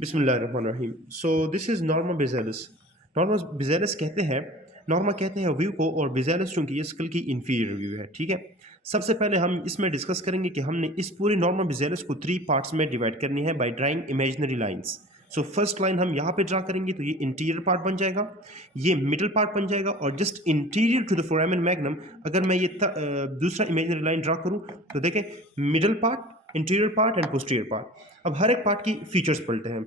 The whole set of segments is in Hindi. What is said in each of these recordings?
बिस्मिल्लाहिर्रहमानिर्रहीम। So this is norma basilaris. Norma basilaris कहते हैं, नॉर्मा कहते हैं व्यू को, और बिज़ेलिस चूँकि ये स्कल की इंफीरियर व्यू है, ठीक है। सबसे पहले हम इसमें डिस्कस करेंगे कि हमने इस पूरी नॉर्मा बिज़ेलिस को 3 पार्ट्स में डिवाइड करनी है by drawing imaginary lines. So first line हम यहाँ पे ड्रा करेंगे तो ये इंटीरियर पार्ट बन जाएगा, ये मिडल पार्ट बन जाएगा, और just interior to the foramen magnum अगर मैं ये दूसरा इमेजिनरी लाइन ड्रा करूँ तो देखें, middle part, interior part and posterior part. अब हर एक पार्ट की फीचर्स पढ़ते हैं।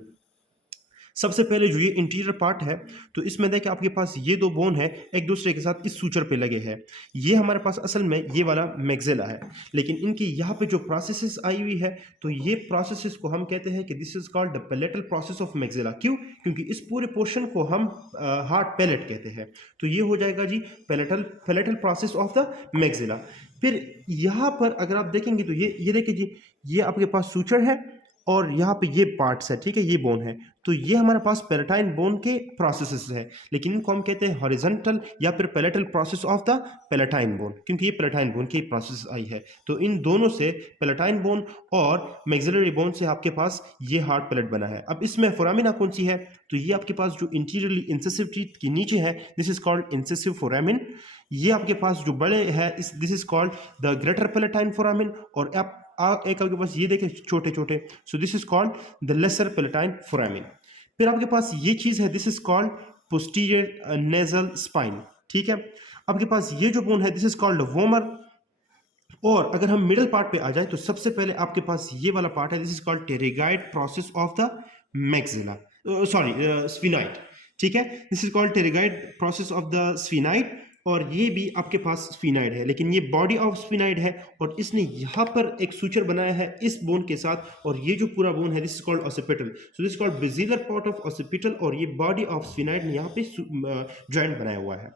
सबसे पहले जो ये इंटीरियर पार्ट है, तो इसमें देखें आपके पास ये दो बोन है एक दूसरे के साथ इस सूचर पे लगे हैं। ये हमारे पास असल में ये वाला मैग्जेला है, लेकिन इनकी यहाँ पे जो प्रोसेसेस आई हुई है, तो ये प्रोसेसेस को हम कहते हैं कि this is called the palatal process of maxilla. क्यों? क्योंकि इस पूरे पोर्शन को हम हार्ड पैलेट कहते हैं। तो ये हो जाएगा जी पैलेटल प्रोसेस ऑफ द मैग्जेला। फिर यहाँ पर अगर आप देखेंगे तो ये देखिए जी, ये आपके पास सूचर है और यहाँ पे ये पार्ट्स है, ठीक है, ये बोन है। तो ये हमारे पास पैलेटाइन बोन के प्रोसेसेस है, लेकिन इनको हम कहते हैं हॉरिजॉन्टल या फिर palatal process of the palatine bone, क्योंकि ये पैलेटाइन बोन की प्रोसेस आई है। तो इन दोनों से, पैलेटाइन बोन और मैग्जिलरी बोन से आपके पास ये हार्ड पैलेट बना है। अब इसमें फोरामिना कौन सी है? तो ये आपके पास जो इंटीरियरली इंसेसिव टीथ के नीचे है, this is called incisive foramen. ये आपके पास जो बड़े है, this is called the greater palatine foramen. और एक आपके पास ये देखें छोटे छोटे, so this is called the lesser palatine foramen. फिर आपके पास ये चीज है, this is called posterior nasal spine, ठीक है। आपके पास ये जो बोन है, दिस इज कॉल्ड वोमर। और अगर हम मिडिल पार्ट पे आ जाए तो सबसे पहले आपके पास ये वाला पार्ट है, this is called pterygoid process of the maxilla, sorry sphenoid, ठीक है। This is called pterygoid process of the sphenoid. और ये भी आपके पास स्फिनाइड है, लेकिन ये बॉडी ऑफ स्फिनाइड है, और इसने यहाँ पर एक सूचर बनाया है इस बोन के साथ, और ये जो पूरा बोन है, this is called occipital. So this is called basilar part of occipital, और ये बॉडी ऑफ स्फिनाइड ने यहाँ पे जॉइंट बनाया हुआ है।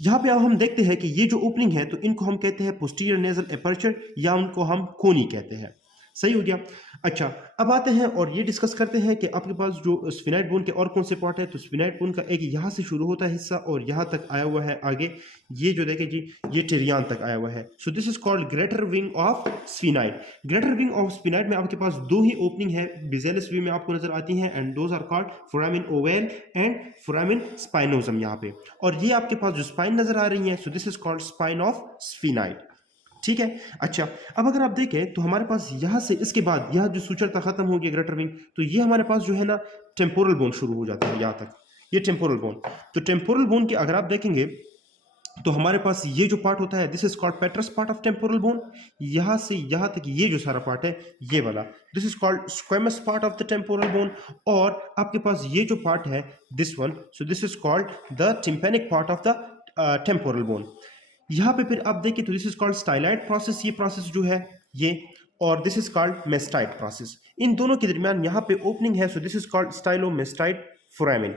यहाँ पे अब हम देखते हैं कि ये जो ओपनिंग है, तो इनको हम कहते हैं पोस्टीरियर नेजल एपर्चर, या उनको हम कोनी कहते हैं। सही हो गया। अच्छा, अब आते हैं और ये डिस्कस करते हैं कि आपके पास जो स्फिनाइड बोन के और कौन से पार्ट है। तो स्फिनाइड बोन का एक यहाँ से शुरू होता है हिस्सा, और यहाँ तक आया हुआ है आगे, ये जो देखें जी, ये टेरियान तक आया हुआ है। So this is called greater wing of sphenoid. Greater wing of sphenoid में आपके पास दो ही ओपनिंग है, बिजेलिस व्यू में आपको नजर आती हैं, and those are called foramen ovale and foramen spinosum यहाँ पे। और ये आपके पास जो स्पाइन नजर आ रही है, so this is called spine of sphenoid, ठीक है। अच्छा, अब अगर आप देखें तो हमारे पास यहाँ से इसके बाद यह जो सूचर था खत्म हो गया ग्रेटर विंग, तो ये हमारे पास जो है ना टेम्पोरल बोन शुरू हो जाता है यहाँ तक, ये टेम्पोरल बोन। तो टेम्पोरल बोन के अगर आप देखेंगे तो हमारे पास ये जो पार्ट होता है, this is called पेट्रस part of temporal bone. यहाँ से यहाँ तक ये जो सारा पार्ट है, ये वाला, this is called squamous part of the temporal bone. और आपके पास ये जो पार्ट है, this one, so this is called the tympanic part of the temporal bone. यहाँ पे फिर आप देखिए तो this is called styloid process, ये प्रोसेस जो है ये, और this is called mastoid process. इन दोनों के दरमियान यहाँ पे ओपनिंग है, so this is called stylomastoid foramen.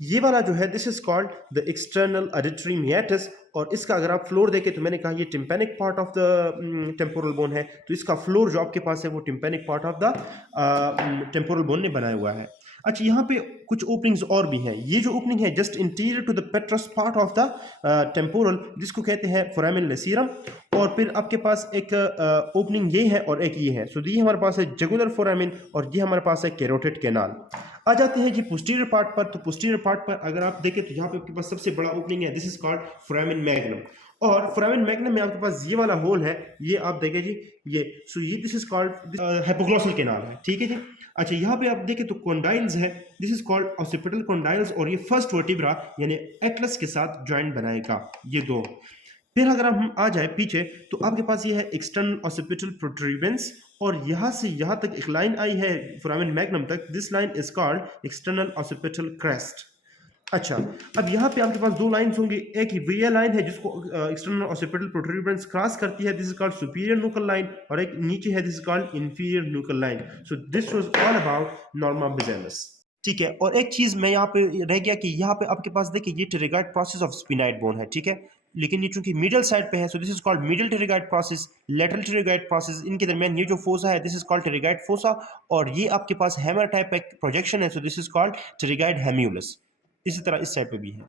ये वाला जो है, this is called the external auditory meatus. और इसका अगर आप फ्लोर देखें तो मैंने कहा ये tympanic part of the temporal bone है, तो इसका फ्लोर जो आपके पास है वो tympanic part of the temporal bone ने बनाया हुआ है। अच्छा, यहाँ पे कुछ ओपनिंग्स और भी हैं। ये जो ओपनिंग है just interior to the petrous part of the temporal, जिसको कहते हैं फोरामिन लेसीरम। और फिर आपके पास एक ओपनिंग ये है और एक ये है। सो ये हमारे पास है जगुलर फोरामिन, और ये हमारे पास है कैरोटिड कैनाल। आ जाते हैं जी पोस्टीरियर पार्ट पर। तो पोस्टीरियर पार्ट पर अगर आप देखें तो यहाँ पे आपके पास सबसे बड़ा ओपनिंग है, this is called foramen magnum. और फोरामिन मैग्नम में आपके पास ये वाला होल है, ये आप देखें जी, ये, सो ये this is called hypoglossal canal है, ठीक है जी। अच्छा, यहाँ पे आप देखें तो कॉन्डाइल्स है, this is called occipital condyles, और ये फर्स्ट वर्टिब्रा यानी एटलस के साथ ज्वाइंट बनाएगा ये दो। फिर अगर हम आ जाए पीछे तो आपके पास ये है एक्सटर्नल ऑसिपिटल प्रोट्रूबेंस, और यहाँ से यहाँ तक एक लाइन आई है फोरामिन मैग्नम तक, this line is called external occipital crest. अच्छा, अब यहाँ पे आपके पास दो लाइंस होंगी, एक ही वी लाइन है जिसको एक्सटर्नल ऑसिपिटल प्रोट्रूबेंस क्रॉस करती है, this is called superior nuchal line, और एक नीचे है, this is called inferior nuchal line. So this was all about norma basilaris, ठीक है। और एक चीज मैं यहाँ पे रह गया कि यहाँ पे आपके पास देखिए ये टेरिगाइड प्रोसेस ऑफ स्पिनाइड बोन है, ठीक है, लेकिन ये चूंकि मिडल साइड पे है, so this is called middle pterygoid process, lateral pterygoid process. इनके दरमियान ये जो फोसा है, this is called pterygoid fossa, और ये आपके पास हैमर टाइप एक प्रोजेक्शन है, so this is called pterygoid hamulus. इसी तरह इस साइड पे भी है।